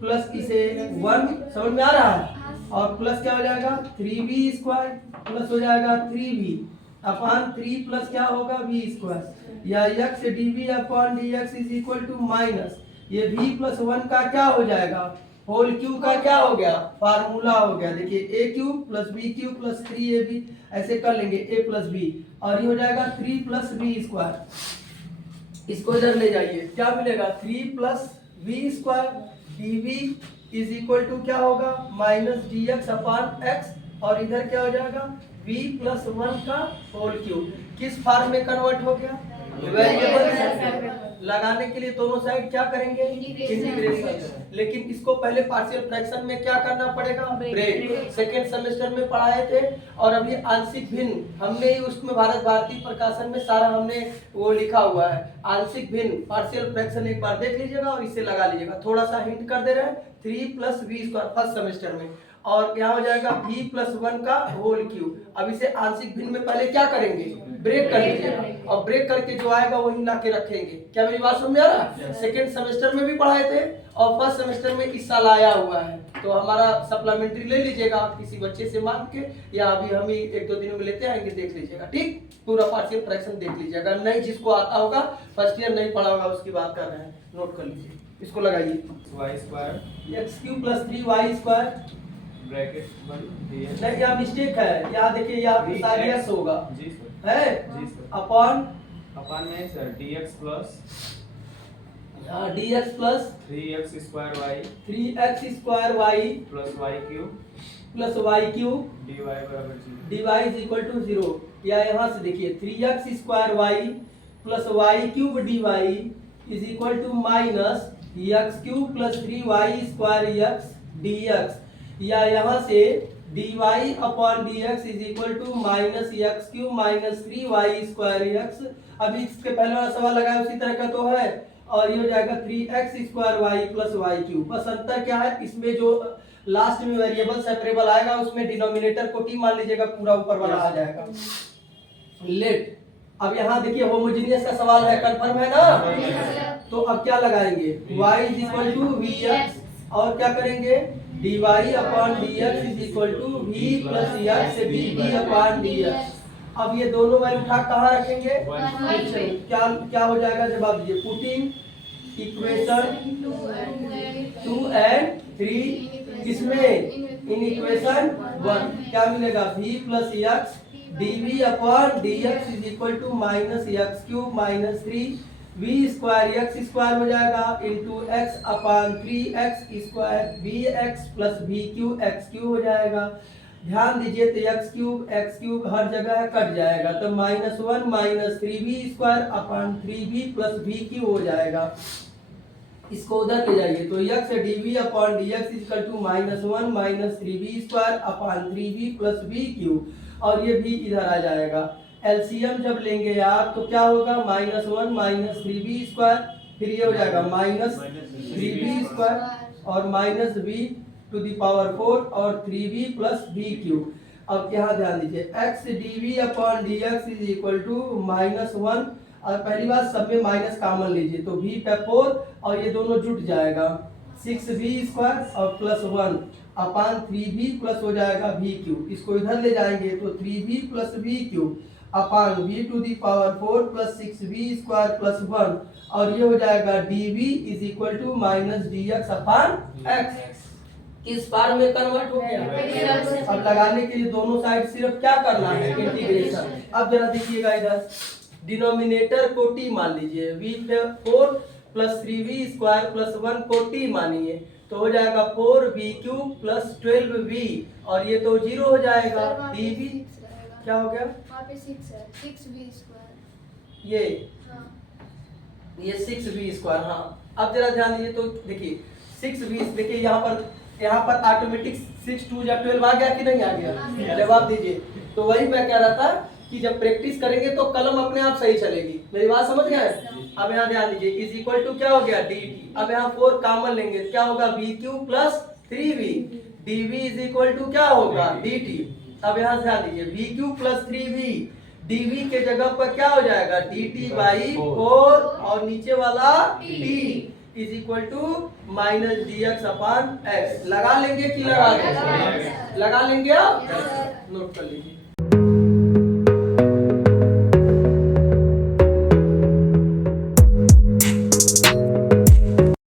प्लस इसे 1, समझ में आ रहा है? और प्लस क्या हो जाएगा? 3v स्क्वायर प्लस हो जाएगा 3v अपॉन 3 प्लस क्या होगा? v स्क्वायर, या x dv upon dx is equal to minus ये v प्लस 1 का क्या हो जाएगा? होल क्यूब का क्या हो गया? फार्मूला हो गया। देखिए a cube plus b cube plus 3ab, ऐसे कर लेंगे a प्लस b और ये हो जाएगा 3 प्लस b स्क्वायर। इसको इधर ले जाइए, क्या मिलेगा? 3 plus v square dv is equal to क्या होगा? माइनस dx अपॉन x और इधर क्या हो जाएगा? v प्लस 1 का होल क्यूब। किस फॉर्म में कन्वर्ट हो गया? वेरिएबल। लगाने के लिए दोनों साइड क्या करेंगे? इंटीग्रेशन। लेकिन इसको पहले पार्शियल फ्रैक्शन में क्या करना पड़ेगा? ब्रेक। सेकेंड सेमेस्टर में पढ़ाए थे और अभी आंशिक भिन्न हमने ही उसमें भारत भारती प्रकाशन में सारा हमने वो लिखा हुआ है। आंशिक भिन्न पार्शियल फ्रैक्शन एक बार देख लीजिएगा और इसे लगा लीजिएगा। थोड़ा सा हिंट कर दे रहे हैं, 3 plus v square first semester में, और यहाँ हो जाएगा v प्लस 1 का होल क्यूब। अब इसे आंशिक भिन्न में पहले क्या करेंगे? ब्रेक कर लीजिएगा और ब्रेक करके जो आएगा वही ला के रखेंगे। क्या मेरी बात समझ में आ रहा है? सेकेंड सेमेस्टर में भी पढ़ाए थे और फर्स्ट सेमेस्टर में इस साल आया हुआ है, तो हमारा सप्लीमेंट्री ले लीजिएगा किसी बच्चे से मांग के, या अभी हम ही 1-2 दिन में लेते आएंगे, देख लीजिएगा। ठीक, पूरा पार्शियल फ्रैक्शन देख लीजिएगा। नहीं जिसको आता होगा, फर्स्ट ईयर नहीं पढ़ा होगा उसकी बात कर रहे हैं, नोट कर लीजिए। इसको लगाइए, y square x cube plus 3y square, bracket 1 dx। नहीं यहाँ मिस्टेक है, यहाँ देखिए यहाँ सारी x होगा जी सर, है जी सर, अपॉन में sir dx plus dx plus 3x square y 3x square y plus y cube plus y cube dy बराबर 0। dy इज इक्वल टू 0, या यहाँ से देखिए 3x square y plus y cube dy is equal to minus x cube plus 3y square x dx, या यहाँ से dy upon dx is equal to minus x cube minus 3y square x। अभी इसके पहले वाला सवाल लगाया उसी तरह का तो है, और ये हो जाएगा 3x square y plus y cube. बस अंतर क्या है, इसमें जो लास्ट में वेरिएबल सेपरेबल आएगा उसमें डिनोमिनेटर को t मान लीजिएगा, पूरा ऊपर वाला आ जाएगा। लेट, अब यहाँ देखिए होमोजेनियस का सवाल है, कंफर्म है ना? तो अब क्या लगाएंगे? y is equal to vx और क्या करेंगे? dy upon dx is equal to v plus x dv upon dx। अब ये दोनों वैल्यू उठा कहाँ रखेंगे? क्या क्या हो जाएगा? जवाब दीजिए। पुटिंग इक्वेशन 2 एंड 3 इसमें इन इक्वेशन 1 क्या मिलेगा? v plus x dv upon dx is equal to minus x cube minus 3v square x square हो जाएगा into x upon 3x square vx plus v cube x cube हो जाएगा। ध्यान दीजिए तो एक्स क्यूब हर जगह है कट जाएगा तो -1 minus 3v² upon 3v plus v cube हो जाएगा। इसको उधर ले जाइए तो x dv upon dx equal to -1 minus 3v² upon 3v plus v cube और ये भी इधर आ जाएगा। एलसीएम जब लेंगे आप तो क्या होगा -1 माइनस 3v², फिर ये हो जाएगा -3v² और minus v to the power 4 और 3v प्लस v क्यूब। अब यहाँ ध्यान दीजिए x dv upon dx is equal to -1 और पहली बात सब में माइनस कॉमन लीजिए तो v पे 4 और ये दोनों जुट जाएगा 6v² और प्लस 1 अपॉन 3v प्लस हो जाएगा v क्यूब। इसको इधर ले जाएंगे तो 3v plus v cube upon v to the power 4 plus 6v² plus 1 और ये हो जाएगा dv is equal to minus dx upon x। इस बार में कन्वर्ट हो गया। अब लगाने के लिए दोनों साइड सिर्फ क्या करना है इंटीग्रेशन। अब जरा देखिएगा इधर डिनोमिनेटर को t मान लीजिए v4 प्लस 3v² प्लस 1 को t मानिए तो हो जाएगा 4v³ प्लस 12v और ये तो 0 हो जाएगा। dv क्या हो गया वहाँ पे 6 है 6v²। ये हाँ 6v²। हाँ अब जरा ध्यान दीजिए तो देखिए 6v देखिए यहाँ पर ऑटोमेटिक 6 2 या 12 आ गया कि नहीं आ गया जवाब दीजिए। तो वही मैं कह रहा था कि जब प्रैक्टिस करेंगे तो कलम अपने आप सही चलेगी। मेरी बात समझ गए। अब यहाँ ध्यान दीजिए इज इक्वल टू क्या हो गया dt। अब यहाँ 4 कॉमन लेंगे तो क्या होगा v³ plus 3v dv is equal to क्या होगा dt। अब यहाँ ध्यान दीजिए v³ प्लस 3v dv के जगह पर क्या हो जाएगा dt बाई 4 और नीचे वाला t is equal to minus dx upon x। लगा लेंगे कि लगा लेंगे आप नोट कर लीजिए।